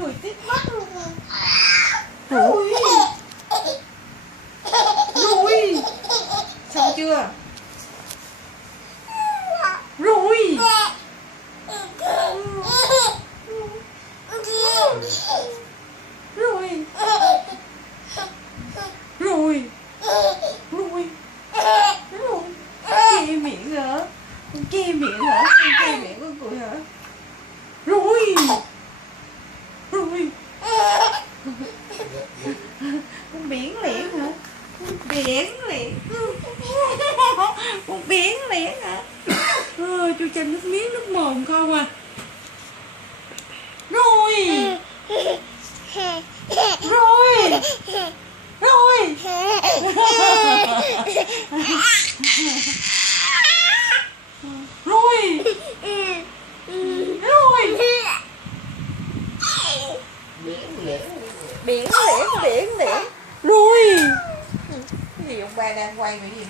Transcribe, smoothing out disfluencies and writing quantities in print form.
cười tít mắt luôn. Rồi. Rồi. Xong chưa? Rồi. Rồi. Rồi. Rồi. Rồi. Che miệng hả? Con che miệng hả? Con che miệng con cười hả? Rồi. Rồi. Con biển liễn hả? Con biển liễn. Con biển liễn hả? Cho chanh nước miếng nước mồm không à. Rồi. Rồi. Rồi. Rồi. Rồi. Biển liễn. Rồi. Cái gì ông ba đang quay cái gì?